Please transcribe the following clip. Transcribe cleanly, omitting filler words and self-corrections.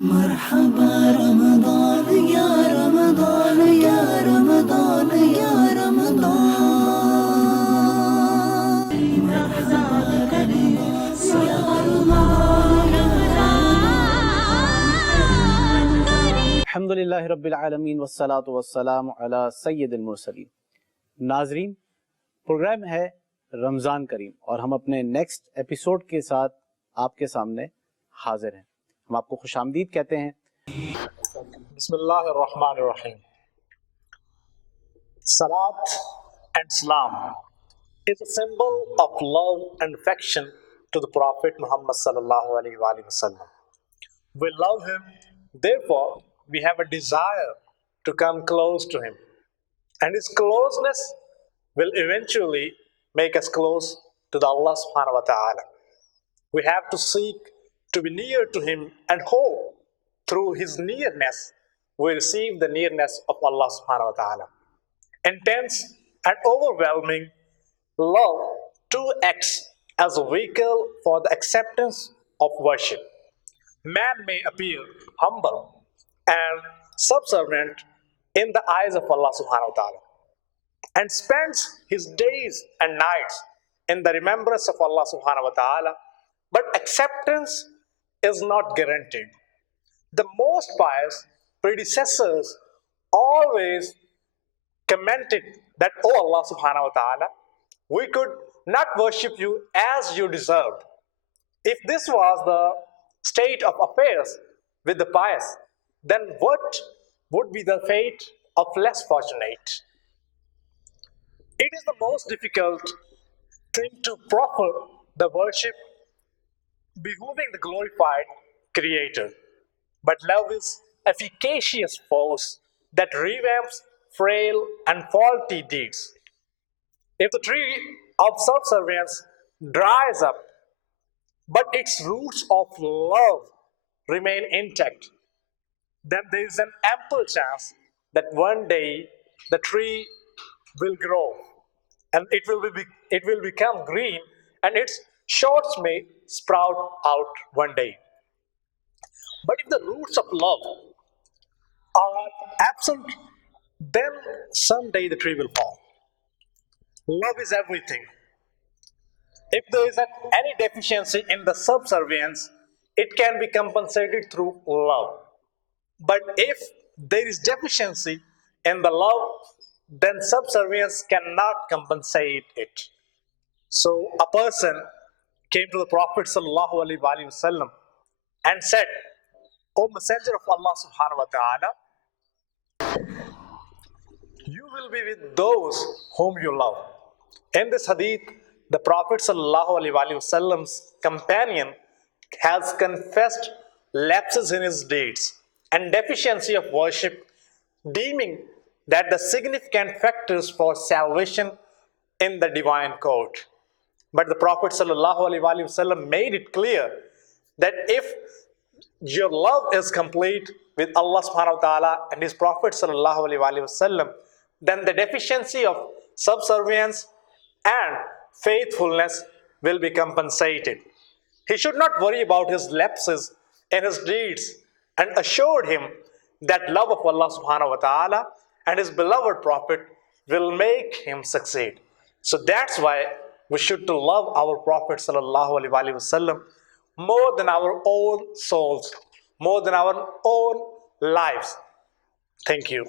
مرحبا رمضان يا رمضان يا رمضان يا رمضان अल्हम्दुलिल्लाहि रब्बिल आलमीन वस्सलातु वस्सलामु अला सय्यिदिल मुरसलीन। नाजरीन, प्रोग्राम है रमज़ान करीम और हम अपने नेक्स्ट एपिसोड के साथ आपके सामने हाजिर हैं। हम आपको खुशामदीद कहते हैं। Bismillahirrahmanirrahim. Salat and Salam is a symbol of love and affection to the Prophet Muhammad sallallahu alaihi wasallam. We love him, therefore we have a desire to come close to him. And his closeness will eventually make us close to the Allah subhanahu wa ta'ala. We have to seek to be near to him and hope through his nearness we receive the nearness of Allah subhanahu wa ta'ala. Intense and overwhelming love too acts as a vehicle for the acceptance of worship. Man may appear humble and subservient in the eyes of Allah subhanahu wa ta'ala and spends his days and nights in the remembrance of Allah subhanahu wa ta'ala, but acceptance is not guaranteed. The most pious predecessors always commented that, "O Allah subhanahu wa ta'ala, we could not worship you as you deserved." If this was the state of affairs with the pious, then what would be the fate of less fortunate? It is the most difficult thing to proffer the worship behooving the glorified Creator. But love is efficacious force that revamps frail and faulty deeds. If the tree of subservience dries up, but its roots of love remain intact, then there is an ample chance that one day the tree will grow and it will become green and its shoots may sprout out one day. But if the roots of love are absent, then someday the tree will fall. Love is everything. If there is any deficiency in the subservience, it can be compensated through love. But if there is deficiency in the love, then subservience cannot compensate it. So a person came to the Prophet sallallahu alaihi wasallam and said, "O Messenger of Allah subhanahu wa ta'ala, you will be with those whom you love." In this hadith, the Prophet sallallahu alaihi wasallam's companion has confessed lapses in his deeds and deficiency of worship, deeming that the significant factors for salvation in the divine court. But the Prophet sallallahu alaihi wasallam made it clear that if your love is complete with Allah subhanahu wa ta'ala and his Prophet sallallahu alaihi wasallam, then the deficiency of subservience and faithfulness will be compensated. He should not worry about his lapses in his deeds and assured him that love of Allah subhanahu wa ta'ala and his beloved Prophet will make him succeed. So that's why we should to love our Prophet sallallahu alaihi wasallam more than our own souls, more than our own lives. Thank you.